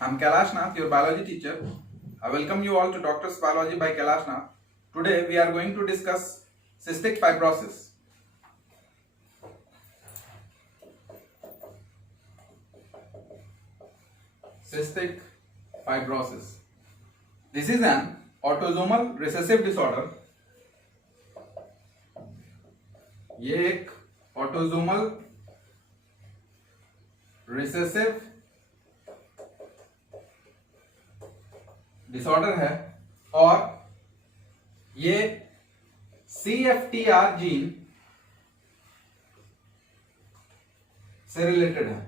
I'm Kailash Nath, your biology teacher. I welcome you all to Doctor's Biology by Kailash Nath. Today we are going to discuss cystic fibrosis. Cystic fibrosis. This is an autosomal recessive disorder. ये एक autosomal recessive disorder है और ये CFTR gene से related है.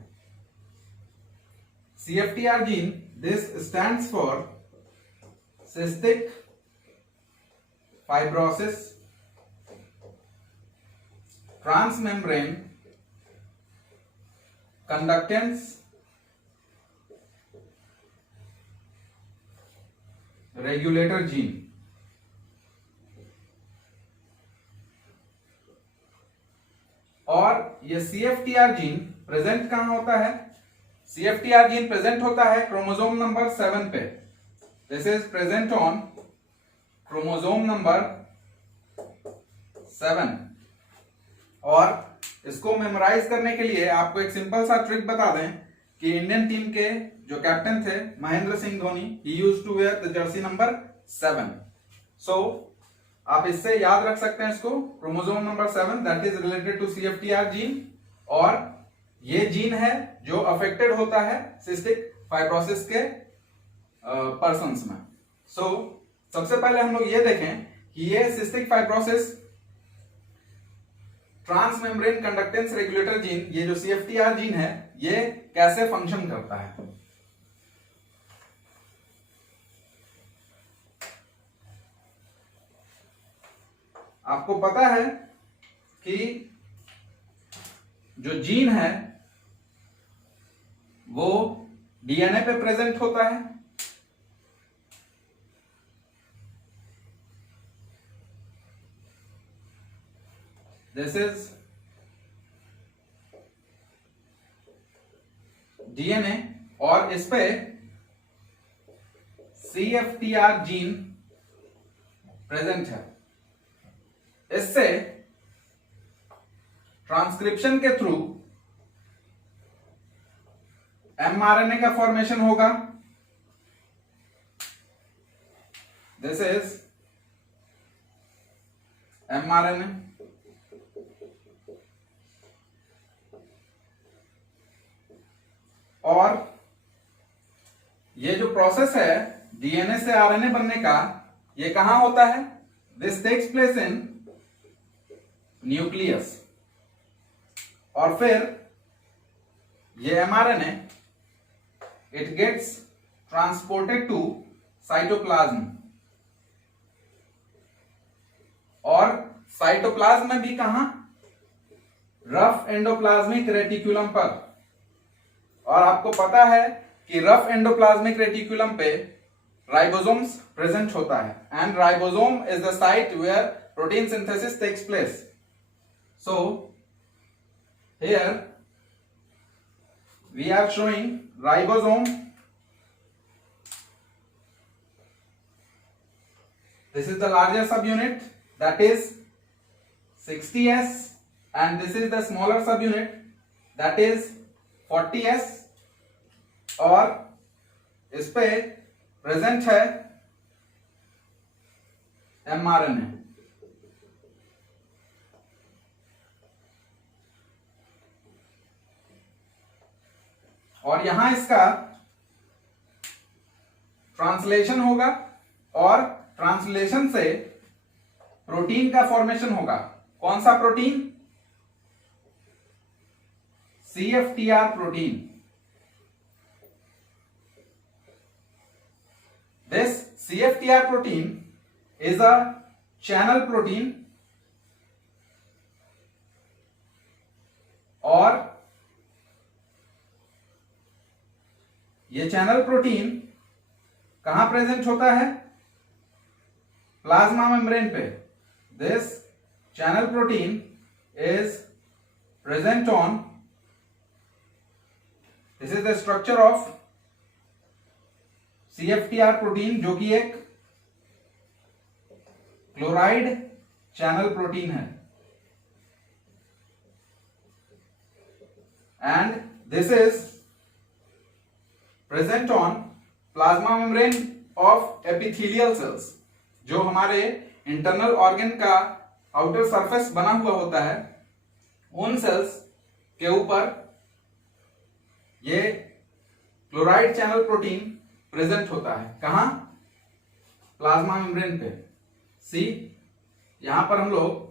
CFTR gene, this stands for cystic fibrosis transmembrane conductance regulator gene. और ये CFTR gene present कहां होता है? CFTR जीन प्रेजेंट होता है क्रोमोसोम नंबर 7 पे. This is present on chromosome number 7. और इसको मेमोराइज करने के लिए आपको एक सिंपल सा ट्रिक बता दें कि इंडियन टीम के जो कैप्टन थे Mahendra Singh Dhoni, he used to wear the jersey number 7. So आप इससे याद रख सकते हैं इसको, chromosome number 7 that is related to CFTR gene, और ये जीन है जो अफेक्टेड होता है सिस्टिक फाइब्रोसिस के पर्सन्स में. सो सबसे पहले हम लोग ये देखें कि ये cystic fibrosis transmembrane conductance regulator gene, ये जो CFTR जीन है, ये कैसे फंक्शन करता है. आपको पता है कि जो जीन है वो DNA पे प्रेजेंट होता है. दिस इज DNA और इस पे CFTR जीन प्रेजेंट है. इससे ट्रांसक्रिप्शन के थ्रू mRNA का फॉर्मेशन होगा. This is mRNA. और ये जो प्रोसेस है DNA से RNA बनने का, ये कहां होता है? This takes place in nucleus. और फिर ये mRNA it gets transported to cytoplasm. और साइटोप्लाज्म में भी कहां? रफ एंडोप्लाज्मिक रेटिकुलम पर. और आपको पता है कि रफ एंडोप्लाज्मिक रेटिकुलम पे राइबोसोम्स प्रेजेंट होता है, and ribosome is the site where protein synthesis takes place. So here we are showing ribosome. This is the larger subunit, that is 60S, and this is the smaller subunit, that is 40S. और इस पे present है mRNA. और यहां इसका translation होगा और translation से प्रोटीन का फॉर्मेशन होगा. कौन सा protein? CFTR protein. This CFTR protein is a channel protein, और ये चैनल प्रोटीन कहां प्रेजेंट होता है? प्लाज्मा मेम्ब्रेन पे. This channel protein is present on, this is the structure of CFTR protein जो कि एक क्लोराइड चैनल प्रोटीन है, and this is present on plasma membrane of epithelial cells. जो हमारे इंटरनल ऑर्गन का आउटर सरफेस बना हुआ होता है, उन सेल्स के ऊपर ये क्लोराइड चैनल प्रोटीन प्रेजेंट होता है। कहां? प्लाज्मा मेम्ब्रेन पे। सी, यहां पर हम लोग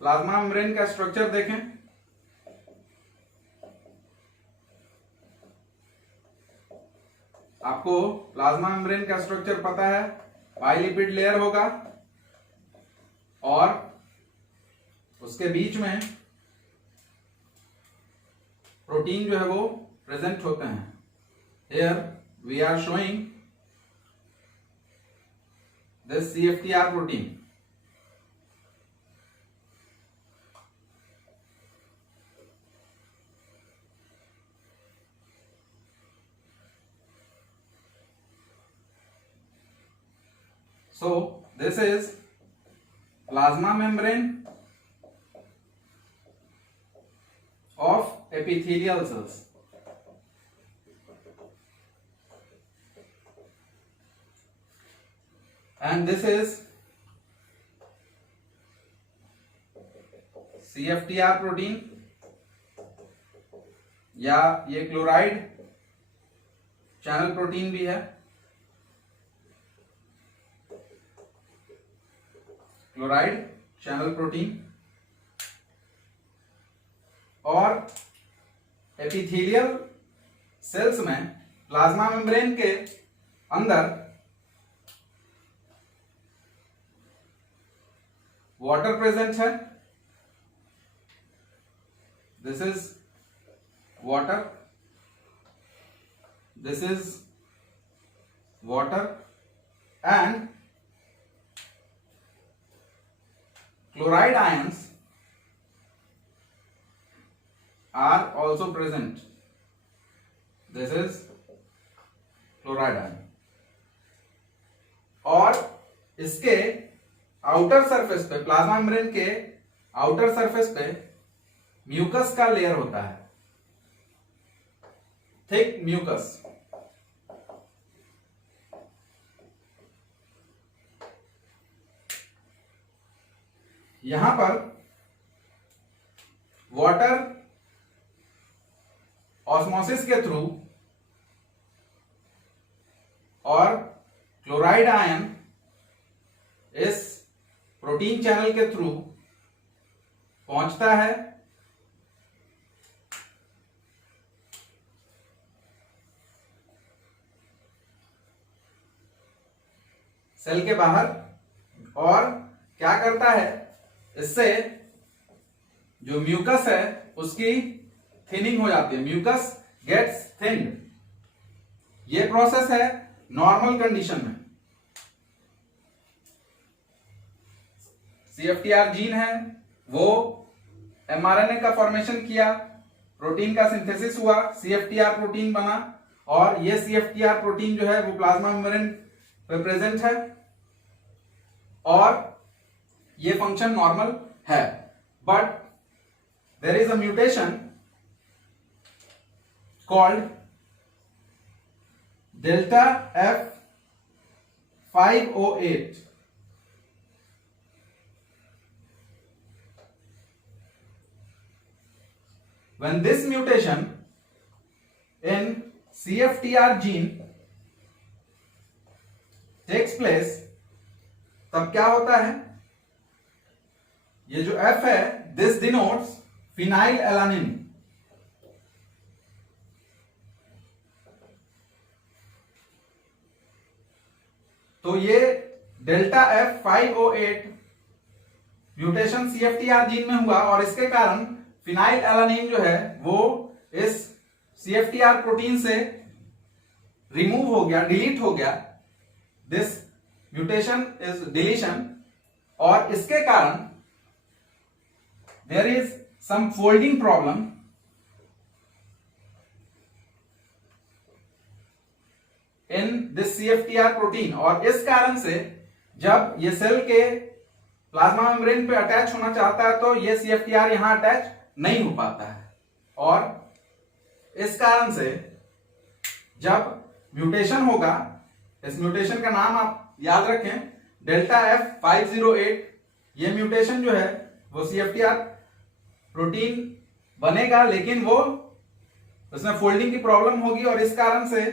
प्लाज्मा मेम्ब्रेन का स्ट्रक्चर देखें। आपको प्लाज्मा मेम्ब्रेन का स्ट्रक्चर पता है, बाइलिपिड लेयर होगा और उसके बीच में प्रोटीन जो है वो प्रेजेंट होते हैं। Here we are showing this CFTR protein. So this is plasma membrane of epithelial cells. And this is CFTR protein, या ये क्लोराइड चैनल प्रोटीन भी है। Chloride channel protein. और एपिथेलियल सेल्स में प्लाज्मा मेम्ब्रेन के अंदर वाटर प्रेजेंट है। This is water, this is water, and chloride ions are also present. This is chloride ion. और इसके आउटर सरफेस पे, प्लाज्मा मेम्ब्रेन के आउटर सरफेस पे म्यूकस का लेयर होता है, थिक म्यूकस। यहां पर वाटर ऑस्मोसिस के थ्रू और क्लोराइड आयन इस प्रोटीन चैनल के थ्रू पहुंचता है सेल के बाहर, और क्या करता है, इससे जो म्यूकस है उसकी थिनिंग हो जाती है, म्यूकस गेट्स थिन्ड। ये प्रोसेस है नॉर्मल कंडीशन में। CFTR जीन है, वो mRNA का फॉर्मेशन किया, प्रोटीन का सिंथेसिस हुआ, CFTR प्रोटीन बना, और ये CFTR प्रोटीन जो है वो प्लाज्मा मेम्ब्रेन पे प्रेजेंट है, और ये फंक्शन नॉर्मल है। But there is a mutation called delta F508। when this mutation in CFTR gene takes place, तब क्या होता है, ये जो F है, दिस डिनोट्स फिनाइल एलानिन। तो ये delta F508 mutation CFTR gene में हुआ, और इसके कारण फिनाइल एलानिन जो है वो इस CFTR प्रोटीन से रिमूव हो गया, डिलीट हो गया। दिस म्यूटेशन इज डिलीशन, और इसके कारण there is some folding problem in this CFTR protein, और इस कारण से जब ये सेल के प्लाज्मा मेम्ब्रेन पे अटैच होना चाहता है तो ये CFTR यहां अटैच नहीं हो पाता है, और इस कारण से जब म्यूटेशन होगा, इस म्यूटेशन का नाम आप याद रखें डेल्टा F508, ये म्यूटेशन जो है वो CFTR प्रोटीन बनेगा, लेकिन वो उसमें फोल्डिंग की प्रॉब्लम होगी, और इस कारण से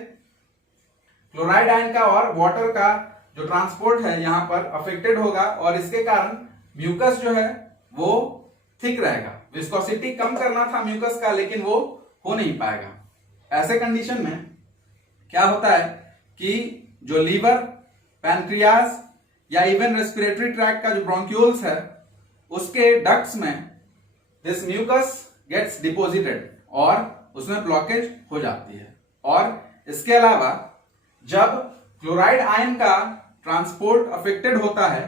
क्लोराइड आयन का और वाटर का जो ट्रांसपोर्ट है यहां पर अफेक्टेड होगा, और इसके कारण म्यूकस जो है वो थिक रहेगा। विस्कोसिटी कम करना था म्यूकस का, लेकिन वो हो नहीं पाएगा। ऐसे कंडीशन में क्या होता है कि जो लीवर, पैनक्रियाज या इवन रेस्पिरेटरी ट्रैक्ट का जो ब्रोंक्यूल्स है उसके डक्ट्स में दिस म्यूकस गेट्स डिपोजिटेड और उसमें ब्लॉकेज हो जाती है। और इसके अलावा जब क्लोराइड आयन का ट्रांसपोर्ट अफेक्टेड होता है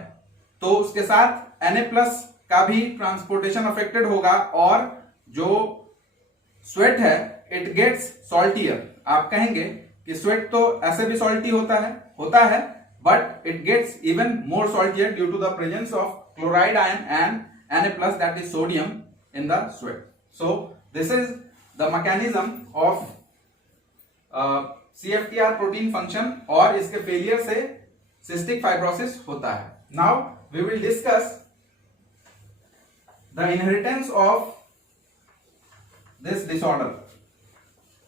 तो उसके साथ Na+ का भी ट्रांसपोर्टेशन अफेक्टेड होगा, और जो स्वेट है इट गेट्स सॉल्टियर। आप कहेंगे कि स्वेट तो ऐसे भी सॉल्टी होता है but it gets even more saltier due to the presence of chloride ion and Na+ that is sodium in the sweat. So this is the mechanism of CFTR protein function, और इसके failure से cystic fibrosis होता है। Now we will discuss the inheritance of this disorder.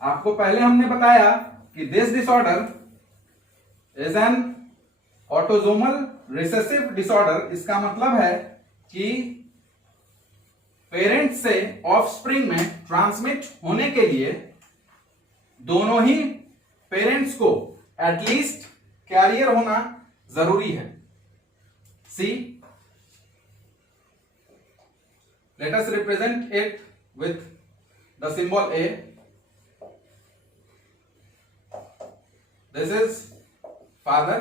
आपको पहले हमने बताया कि this disorder is an autosomal recessive disorder. इसका मतलब है कि पेरेंट्स से ऑफस्प्रिंग में ट्रांसमिट होने के लिए दोनों ही पेरेंट्स को एटलीस्ट कैरियर होना जरूरी है। See, let us represent it with the symbol A. This is father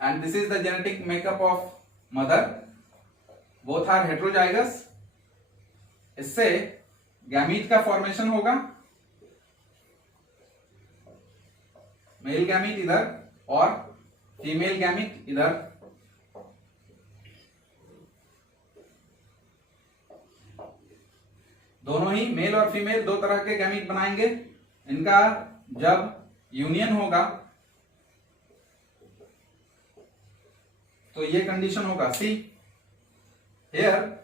and this is the genetic makeup of mother. Both are heterozygous. इससे गैमीट का फॉर्मेशन होगा, मेल गैमीट इधर और फीमेल गैमीट इधर। दोनों ही मेल और फीमेल दो तरह के गैमीट बनाएंगे। इनका जब यूनियन होगा तो ये कंडीशन होगा। See here,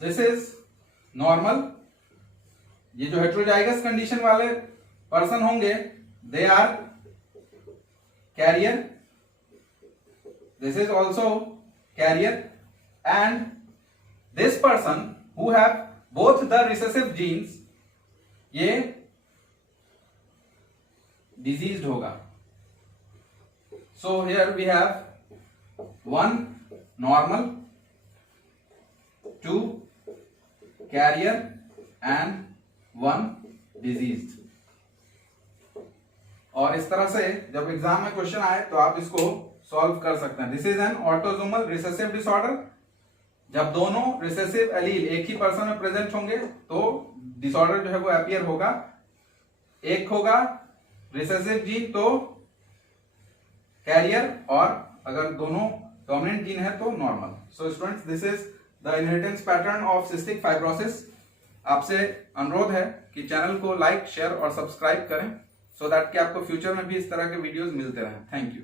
this is normal. ये जो हेट्रोजाइगस कंडीशन वाले पर्सन होंगे they are carrier, this is also carrier, and this person who have both the recessive genes ये डिजीज्ड होगा। So here we have 1 normal, 2 carrier and 1 diseased. और इस तरह से जब एग्जाम में क्वेश्चन आए तो आप इसको सॉल्व कर सकते हैं। This is an autosomal recessive disorder. जब दोनों रिसेसिव एलील एक ही पर्सन में प्रेजेंट होंगे तो डिसऑर्डर जो है वो अपीयर होगा। एक होगा रिसेसिव जीन तो कैरियर, और अगर दोनों डोमिनेंट जीन है तो normal. So students, this is the inheritance pattern of cystic fibrosis. आपसे अनुरोध है कि चैनल को लाइक, शेयर और सब्सक्राइब करें सो दैट कि आपको फ्यूचर में भी इस तरह के वीडियोस मिलते रहें। Thank you.